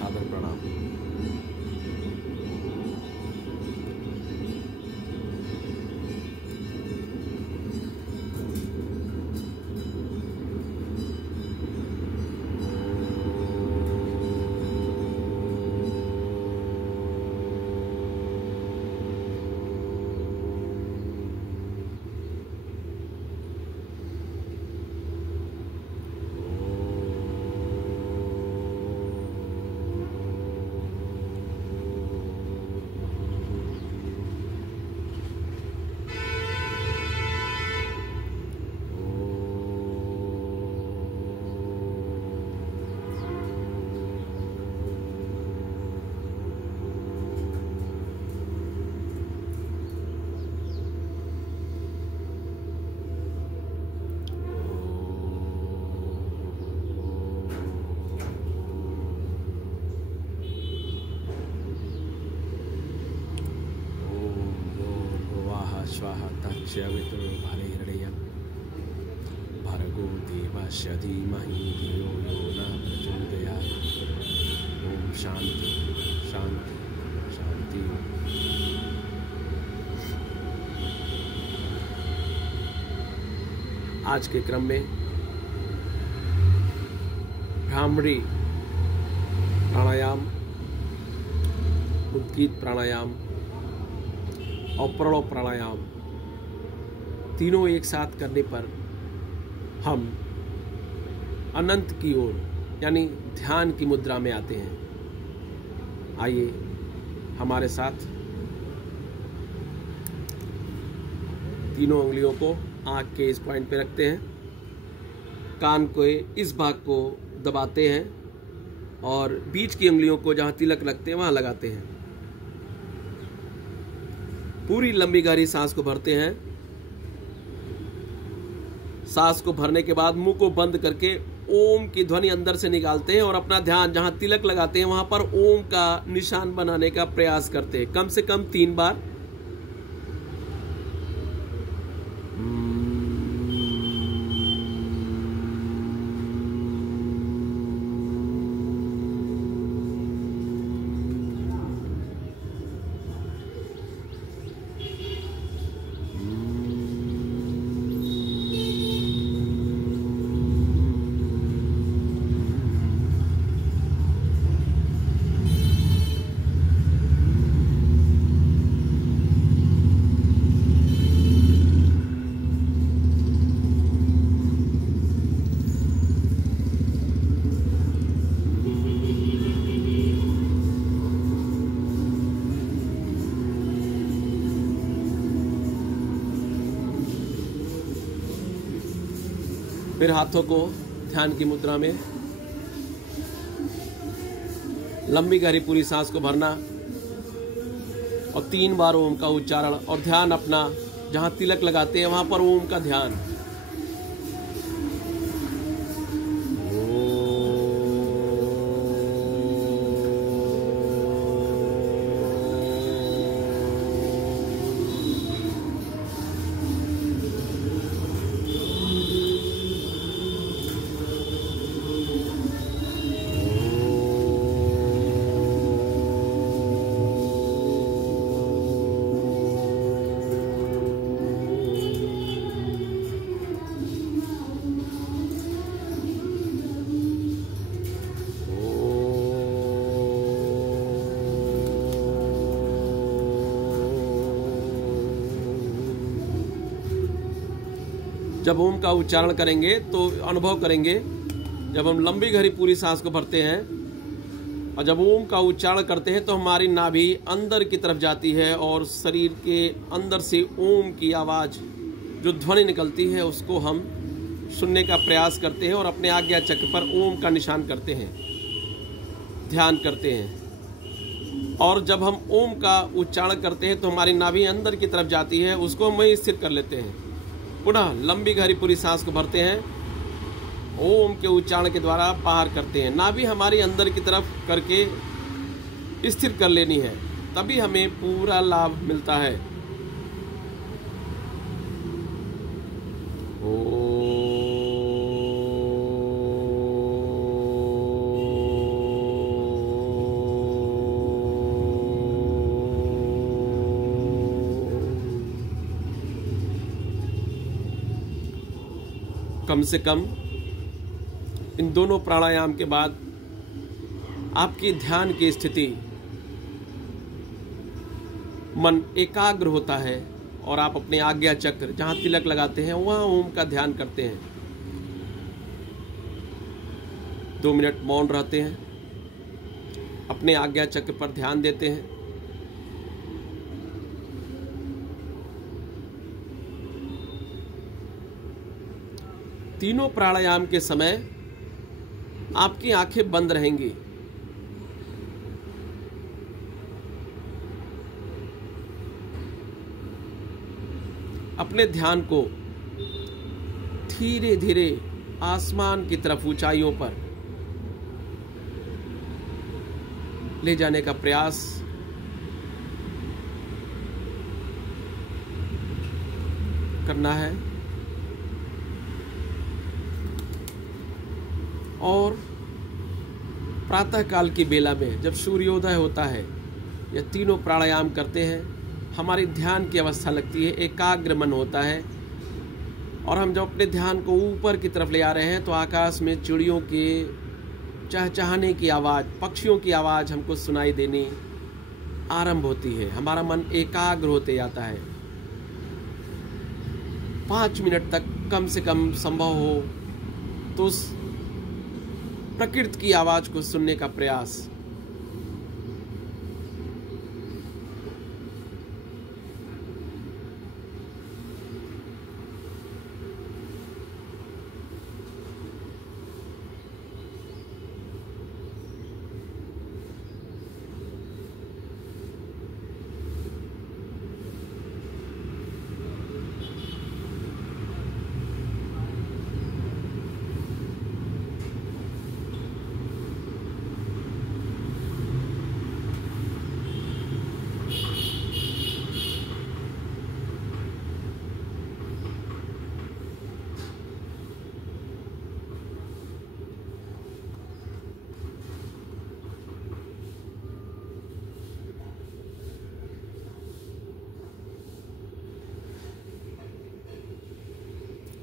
सादर प्रणाम। स्वाहा तत्सवितुर्वरेण्यं भर्गो देवस्य धीमहि धियो यो न प्रचोदयात्। ओम शांति शांति शांति। आज के क्रम में भ्रामरी प्राणायाम, उद्गीत प्राणायाम और प्रणव प्राणायाम तीनों एक साथ करने पर हम अनंत की ओर यानी ध्यान की मुद्रा में आते हैं। आइए हमारे साथ तीनों उंगलियों को आँख के इस पॉइंट पे रखते हैं, कान के इस भाग को दबाते हैं और बीच की उंगलियों को जहाँ तिलक लगते हैं वहाँ लगाते हैं। पूरी लंबी गहरी सांस को भरते हैं। सांस को भरने के बाद मुंह को बंद करके ओम की ध्वनि अंदर से निकालते हैं और अपना ध्यान जहां तिलक लगाते हैं वहां पर ओम का निशान बनाने का प्रयास करते हैं, कम से कम 3 बार। फिर हाथों को ध्यान की मुद्रा में लंबी गहरी पूरी सांस को भरना और 3 बार ओम का उच्चारण और ध्यान अपना जहां तिलक लगाते हैं वहां पर ओम का ध्यान। जब ओम का उच्चारण करेंगे तो अनुभव करेंगे, जब हम लंबी गहरी पूरी सांस को भरते हैं और जब ओम का उच्चारण करते हैं तो हमारी नाभि अंदर की तरफ जाती है और शरीर के अंदर से ओम की आवाज जो ध्वनि निकलती है उसको हम सुनने का प्रयास करते हैं और अपने आज्ञा चक्र पर ओम का निशान करते हैं, ध्यान करते हैं। और जब हम ओम का उच्चारण करते हैं तो हमारी नाभि अंदर की तरफ जाती है, उसको हम वहीं स्थिर कर लेते हैं। पुनः लंबी गहरी पूरी सांस को भरते हैं, ओम के उच्चारण के द्वारा बाहर करते हैं। नाभि हमारी अंदर की तरफ करके स्थिर कर लेनी है, तभी हमें पूरा लाभ मिलता है। कम से कम इन दोनों प्राणायाम के बाद आपकी ध्यान की स्थिति, मन एकाग्र होता है और आप अपने आज्ञा चक्र जहां तिलक लगाते हैं वहां ओम का ध्यान करते हैं। 2 मिनट मौन रहते हैं, अपने आज्ञा चक्र पर ध्यान देते हैं। तीनों प्राणायाम के समय आपकी आंखें बंद रहेंगी। अपने ध्यान को धीरे धीरे आसमान की तरफ, ऊंचाइयों पर ले जाने का प्रयास करना है। और प्रातःकाल की बेला में जब सूर्योदय होता है, यह तीनों प्राणायाम करते हैं, हमारी ध्यान की अवस्था लगती है, एकाग्र मन होता है। और हम जब अपने ध्यान को ऊपर की तरफ ले आ रहे हैं तो आकाश में चिड़ियों के चहचहाने की आवाज़, पक्षियों की आवाज़ हमको सुनाई देनी आरंभ होती है। हमारा मन एकाग्र होते जाता है। 5 मिनट तक कम से कम संभव हो तो उस प्रकृति की आवाज को सुनने का प्रयास।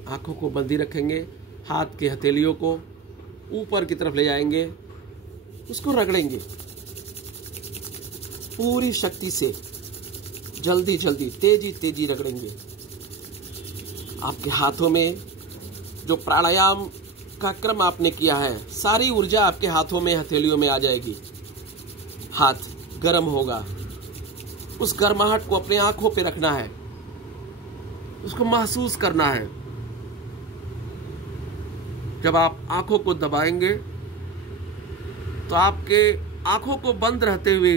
आंखों को बंदी रखेंगे, हाथ के हथेलियों को ऊपर की तरफ ले जाएंगे, उसको रगड़ेंगे पूरी शक्ति से, जल्दी जल्दी तेजी तेजी रगड़ेंगे। आपके हाथों में जो प्राणायाम का क्रम आपने किया है, सारी ऊर्जा आपके हाथों में, हथेलियों में आ जाएगी। हाथ गर्म होगा, उस गर्माहट को अपने आंखों पे रखना है, उसको महसूस करना है। जब आप आंखों को दबाएंगे तो आपके आंखों को बंद रहते हुए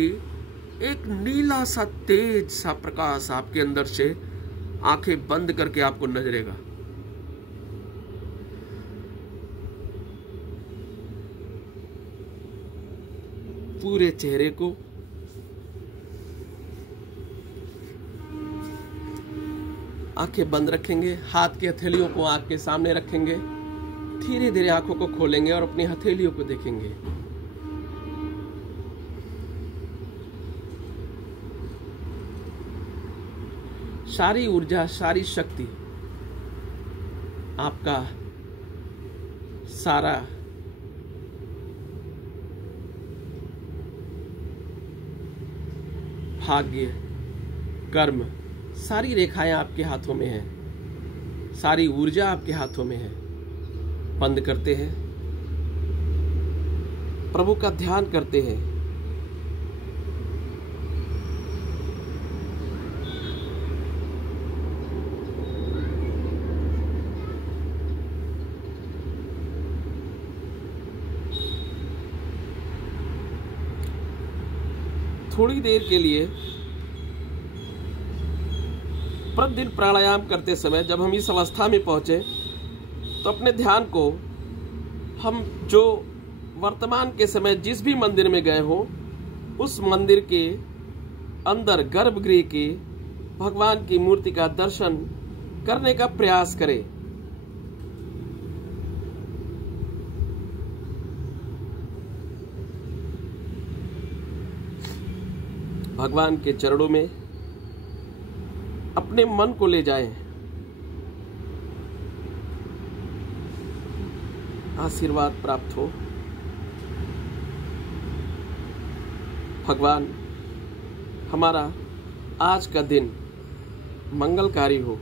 एक नीला सा तेज सा प्रकाश आपके अंदर से आंखें बंद करके आपको नजरेगा। पूरे चेहरे को आंखें बंद रखेंगे, हाथ की हथेलियों को आंख के सामने रखेंगे, धीरे धीरे आंखों को खोलेंगे और अपनी हथेलियों को देखेंगे। सारी ऊर्जा, सारी शक्ति, आपका सारा भाग्य, कर्म, सारी रेखाएं आपके हाथों में हैं, सारी ऊर्जा आपके हाथों में है। बंद करते हैं, प्रभु का ध्यान करते हैं। थोड़ी देर के लिए प्रतिदिन प्राणायाम करते समय जब हम इस अवस्था में पहुंचे तो अपने ध्यान को हम जो वर्तमान के समय जिस भी मंदिर में गए हो, उस मंदिर के अंदर गर्भगृह के भगवान की मूर्ति का दर्शन करने का प्रयास करें। भगवान के चरणों में अपने मन को ले जाएं। आशीर्वाद प्राप्त हो। भगवान हमारा आज का दिन मंगलकारी हो।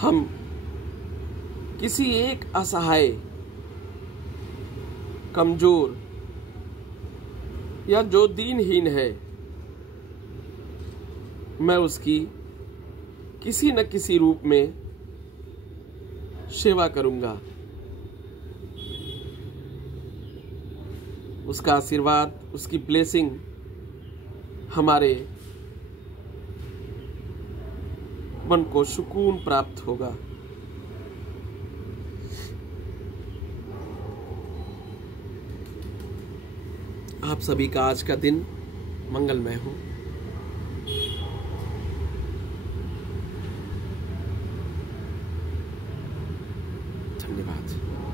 हम किसी एक असहाय, कमजोर या जो दीनहीन है, मैं उसकी किसी न किसी रूप में सेवा करूंगा। उसका आशीर्वाद, उसकी ब्लेसिंग हमारे मन को सुकून प्राप्त होगा। आप सभी का आज का दिन मंगलमय हो। धन्यवाद।